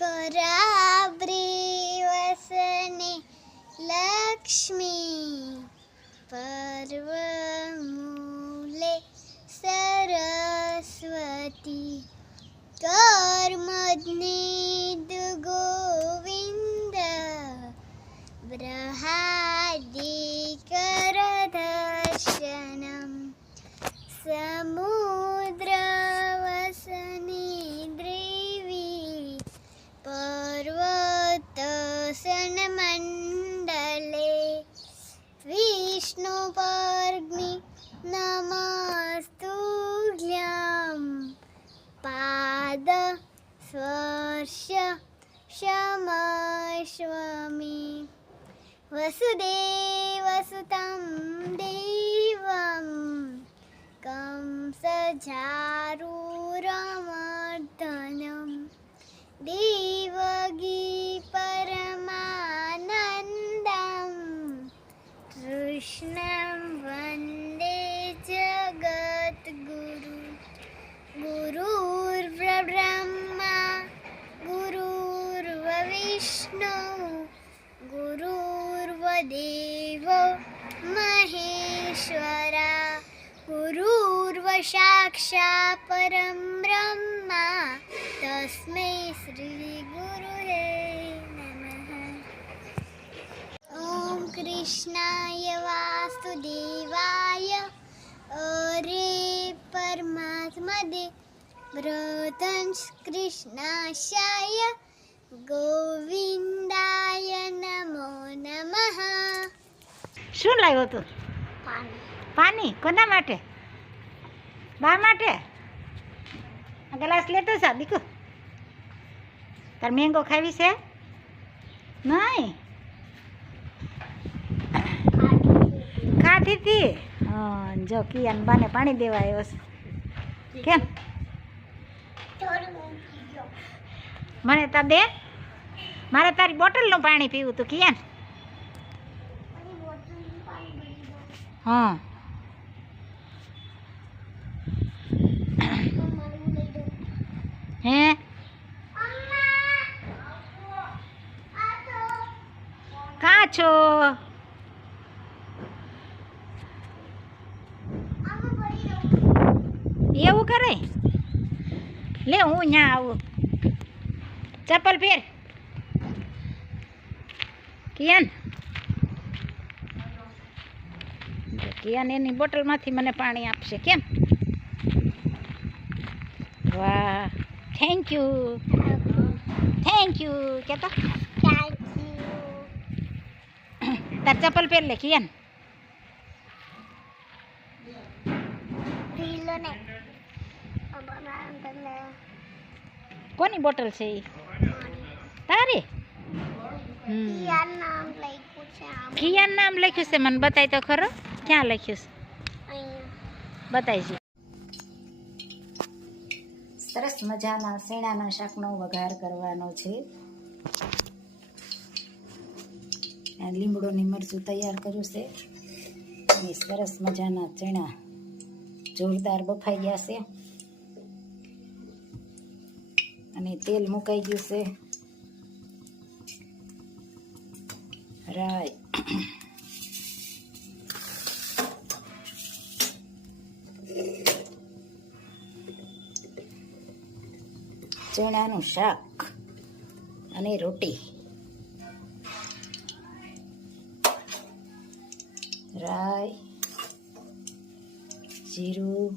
कराब्री वसने लक्ष्मी पर्वमूले सरस्वती कर्मज्ञेद गोविंद बृहदीकरदर्शनम् समुद्रवसने द्रिवी पर्वतसनमण्डले विष्णुपर्ग्नि नमस्तुभ्यं पादस्पर्श क्षमस्वमि वसुदेवसुतं देवं कंसचारूरमर्दनं देवगी परमानन्दं कृष्णं वन्दे जगद्गुरु गुरुर्ब्रह्मा गुरुर्विष्णु गुरुर्देवो महेश्वरा गुरुर्साक्षात् परं ब्रह्मा तस्मै श्री गुरुवे नमः। ॐ कृष्णाय वासुदेवाय हरे परमात्मने प्रणतश्च कृष्णाय गोविंदाय नमो नमः। શું લાવ્યો તું? પાણી કોના માટે? બા માટે? આ ગ્લાસ લેતો જા દીકુ. તાર મેંગો ખાવી છે? નહીં ખાધી હતી. હા જો કિયાન બાને પાણી દેવા આવ્યો છે. કેમ મને તા દે, મારે તારી બોટલનું પાણી પીવું તું કિયાન. હા હે કાં છો? એવું કરે લે હું ત્યાં આવું. ચપ્પલ પહેર કિયાન. કિયાન એની બોટલમાંથી મને પાણી આપશે. કેમ? વાહ થેન્ક યુ કહેતો. તાર ચપ્પલ પહેર લે કિયાન. કોની બોટલ છે એ? તારી? કિયાન નામ લખ્યું છે. મને બતાય તો ખરો ક્યાં લખ્યું છે? બતાય છે. સરસ મજાના શેણાના શાકનો વઘાર કરવાનો છે. લીમડોની મરચું તૈયાર કર્યું છે અને સરસ મજાના ચણા જોરદાર બફાઈ ગયા છે અને તેલ મુકાઈ ગયું છે. રાઈ ચણાનું શાક અને રોટી. રાઈ જીરું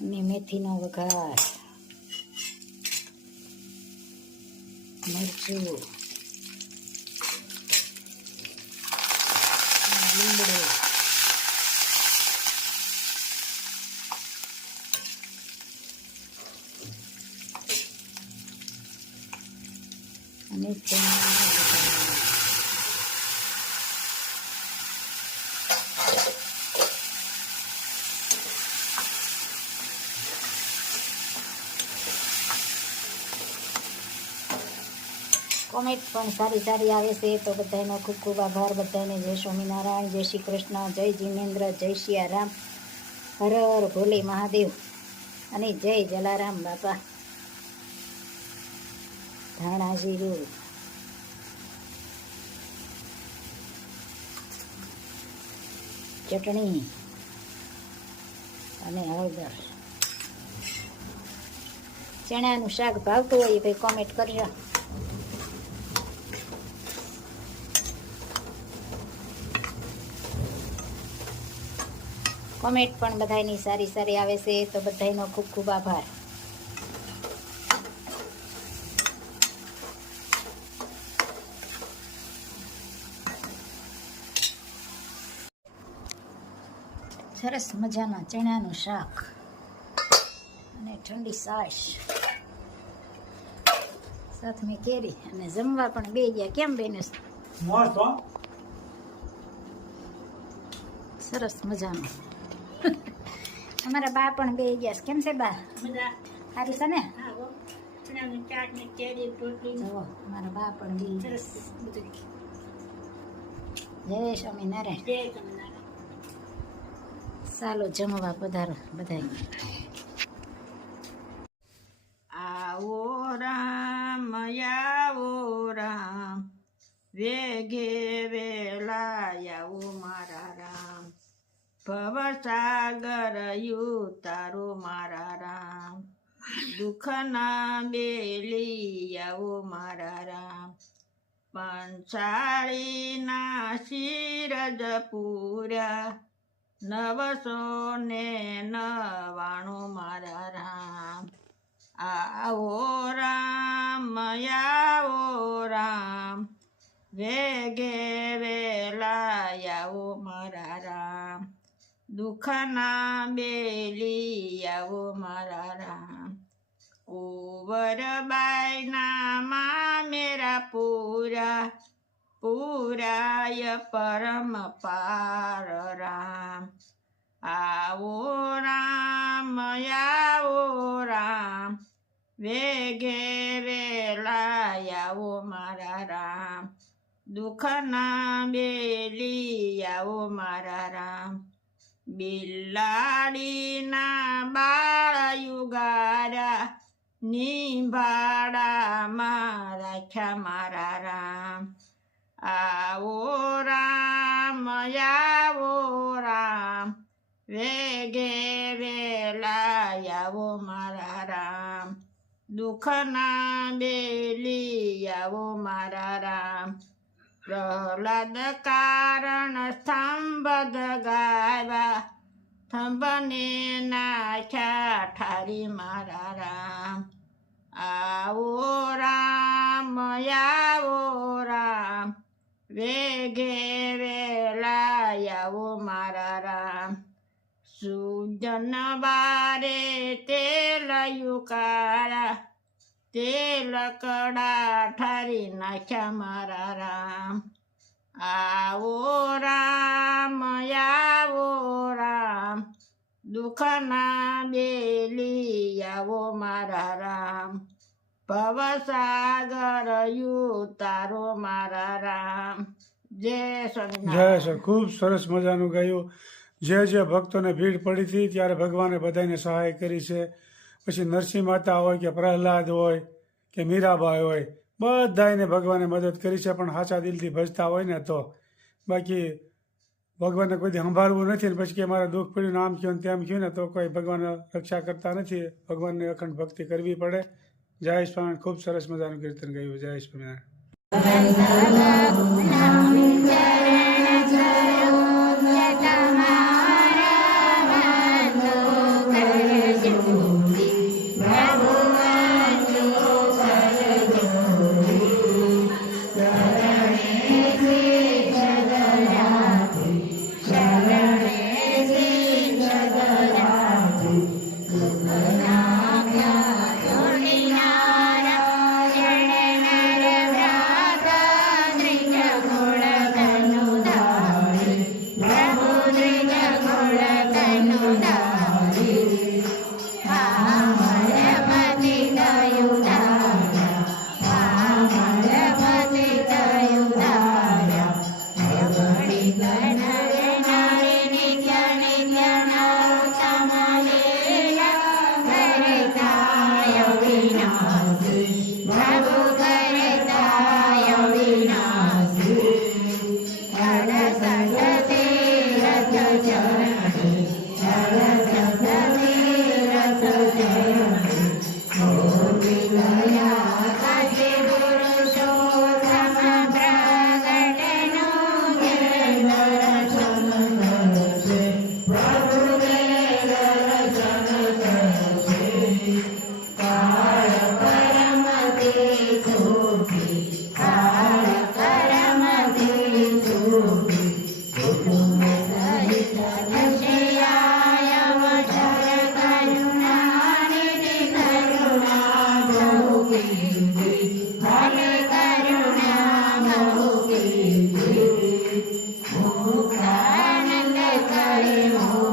અને મેથીનો વઘાર, મરચું, લીમડો, અને ચણાનો વઘાર. કોમેન્ટ પણ સારી સારી આવે છે, તો બધાનો ખૂબ ખૂબ આભાર. બધાને જય સ્વામિનારાયણ, જય શ્રી કૃષ્ણ, જય જીનેન્દ્ર, જય સિયારામ, હર હર ભોલે મહાદેવ અને જય જલારામ બાપા. ધાણા જીરું, ચટણી અને હળદર. ચણાનું શાક ભાવતું હોય ભાઈ કોમેન્ટ કરજો. કોમેન્ટ પણ બધાની સારી સારી આવે છે, તો બધાનો ખૂબ ખૂબ આભાર. સરસ મજાના ચણાનું શાક અને ઠંડી છાશ, સાથમે કેરી, અને જમવા પણ બે ગયા. કેમ બેન? સરસ મજાનું. અમારા બા પણ બે ગયા. કેમ છે બા? સારું છે ને? મારા બા પણ બે. જય સ્વામિનારાયણ. ચાલો જમવા પધારો બધા. આવો રામ આવો રામ, વેગે વેલા આવો મારા રામ, ભવસાગર યુતારો મારા રામ, દુઃખના બેલી આવો મારા રામ, પંચાળીના શિરજ પૂર્યા, 999 મારા રામ. આવો રામ આવો રામ, વેગે વેલા આવો મારા રામ, દુઃખના બેલી આવો મારા રામ, કુંવરબાઈના મામેરા પૂરા, પૂરાય પરમ પાર રામ. આવો રામ આવો રામ, વેગે વેલા આવો મારા રામ, દુઃખના બેલી આવો મારા રામ, બિલાડીના બાળ યુગારા, નિભાડામાં રાખ્યા મારા રામ. આવો રામ આવો રામ, વેગે વેલા આવો મારા રામ, દુઃખના બેલી આવો મારા રામ. પ્રહલાદ કારણ સ્તંભ ગાવા, સ્તંભને નાખ્યા ઠારી મારા રામ. આવો રામ આવો રામ, વેગે વેલા આવો મારા રામ, સુજન બારે તેલ યુકારા, તેલ કડા ઠારી નાખ્યા મારા રામ. આવો રામ આવો રામ, દુઃખના બેલી આવો મારા રામ, ભવસાગર યુતારો મારા રામ. જય સ્વામિનારાયણ. જય સર, ખૂબ સરસ મજાનું ગાયું. જે ભક્તોને ભીડ પડી હતી ત્યારે ભગવાને બધાને સહાય કરી છે. પછી નરસિંહ માતા હોય કે પ્રહલાદ હોય કે મીરાબાઈ હોય, બધાને ભગવાને મદદ કરી છે, પણ સાચા દિલથી ભજતા હોય ને તો. બાકી ભગવાનને કોઈ સંભાળવું નથી ને પછી કે મારે દુઃખ પડ્યું આમ થયું ને તેમ થયું ને તો કોઈ ભગવાન રક્ષા કરતા નથી. ભગવાનની અખંડ ભક્તિ કરવી પડે. જય સ્વામી. ખૂબ સરસ મજાનું કીર્તન ગાયું. જય શરણાર્યા કાળી